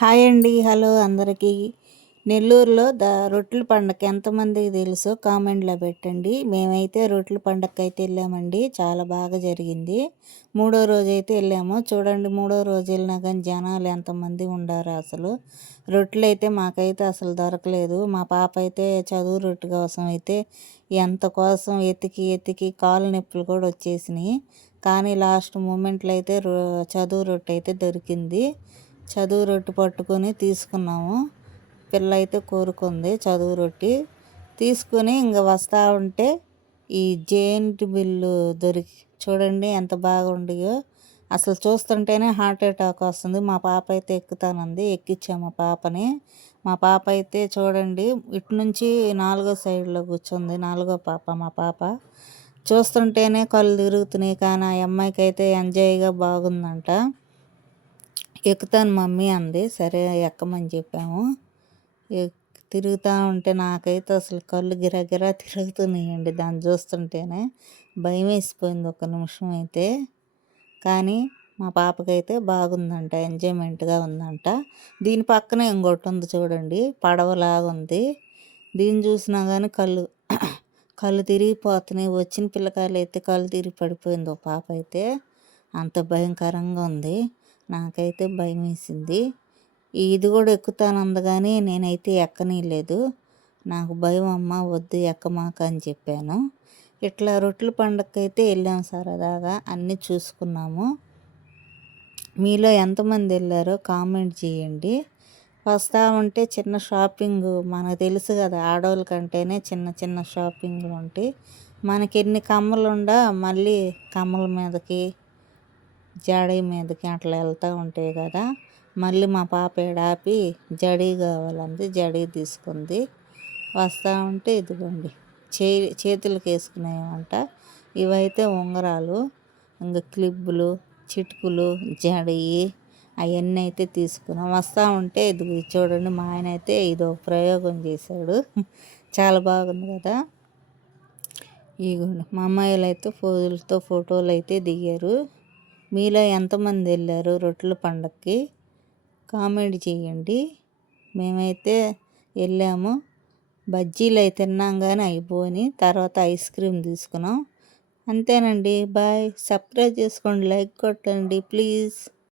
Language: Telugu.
హాయ్ అండి. హలో అందరికీ. నెల్లూరులో రొట్టెల పండగ ఎంతమందికి తెలుసో కామెంట్లో పెట్టండి. మేమైతే రొట్టెల పండగకైతే వెళ్ళామండి. చాలా బాగా జరిగింది. మూడో రోజైతే వెళ్ళాము. చూడండి, మూడో రోజు వెళ్ళినా కానీ జనాలు ఎంతమంది ఉండారో అసలు. రొట్టెలు అయితే మాకైతే అసలు దొరకలేదు. మా పాప అయితే చదువు రొట్టె కోసం అయితే ఎంత కోసం ఎతికి కాలు నొప్పులు కూడా వచ్చేసినాయి. కానీ లాస్ట్ మూమెంట్లో అయితే చదువు రొట్టె అయితే దొరికింది. చదువు రొట్టె పట్టుకొని తీసుకున్నాము. పిల్ల అయితే కోరుకుంది చదువు రొట్టె తీసుకుని ఇంక వస్తూ ఉంటే ఈ జెయింట్ బిల్లు దొరికి చూడండి ఎంత బాగుండియో. అసలు చూస్తుంటేనే హార్ట్ అటాక్ వస్తుంది. మా పాప అయితే ఎక్కుతానంది, ఎక్కించాము మా పాపని. మా పాప అయితే చూడండి ఇటు నుంచి 4గో సైడ్లో కూర్చుంది. 4గో పాప మా పాప. చూస్తుంటేనే కళ్ళు తిరుగుతున్నాయి. కానీ ఆ అమ్మాయికి అయితే ఎంజాయ్గా బాగుందంట. ఎక్కుతాను మమ్మీ అంది. సరే ఎక్కమని చెప్పాము. తిరుగుతూ ఉంటే నాకైతే అసలు కళ్ళు గిరగిరా తిరుగుతున్నాయండి. దాన్ని చూస్తుంటేనే భయం వేసిపోయింది ఒక నిమిషం అయితే. కానీ మా పాపకైతే బాగుందంట, ఎంజాయ్మెంట్గా ఉందంట. దీని పక్కనే ఇంకోటి ఉంది చూడండి, పడవలాగా ఉంది. దీన్ని చూసినా కానీ కళ్ళు తిరిగిపోతున్నాయి. వచ్చిన పిల్లకాయలు అయితే కళ్ళు తిరిగి పడిపోయింది ఒక పాప అయితే. అంత భయంకరంగా ఉంది. నాకైతే భయం వేసింది. ఇది కూడా ఎక్కుతానంది కానీ నేనైతే ఎక్కనీయలేదు. నాకు భయం అమ్మ, వద్దు ఎక్కమాక అని చెప్పాను. ఇట్లా రొట్టెల పండగకైతే వెళ్ళాము సరదాగా, అన్నీ చూసుకున్నాము. మీలో ఎంతమంది వెళ్ళారో కామెంట్ చేయండి. వస్తూ ఉంటే చిన్న షాపింగ్, మనకు తెలుసు కదా ఆడవాళ్ళ కంటేనే చిన్న చిన్న షాపింగ్లు ఉంటాయి. మనకి ఎన్ని కమ్మలు ఉండా మళ్ళీ కమ్మల మీదకి జడీ మీదకి అట్లా వెళ్తూ ఉంటాయి కదా. మళ్ళీ మా పాప ఆపి జడీ కావాలంది, జడీ తీసుకుంది. వస్తూ ఉంటే ఇదిగోండి చేతులకు వేసుకునేవంట. ఇవైతే ఉంగరాలు, ఇంకా క్లిప్పులు, చిటుకులు, జడీ అవన్నీ అయితే తీసుకున్నాం. వస్తూ ఉంటే ఇది చూడండి, మా ఆయన అయితే ఇదో ప్రయోగం చేశాడు. చాలా బాగుంది కదా. ఇదిగోండి మా అమ్మాయిలు అయితే ఫోటోలు అయితే దిగారు. మీలో ఎంతమంది వెళ్ళారు రొట్టెల పండగకి కామెంట్ చేయండి. మేమైతే వెళ్ళాము. బజ్జీలు అయితే తిన్నాం కానీ అయిపోయి, తర్వాత ఐస్ క్రీమ్ తీసుకున్నాం. అంతేనండి. బాయ్. సబ్స్క్రైబ్ చేసుకోండి, లైక్ కొట్టండి ప్లీజ్.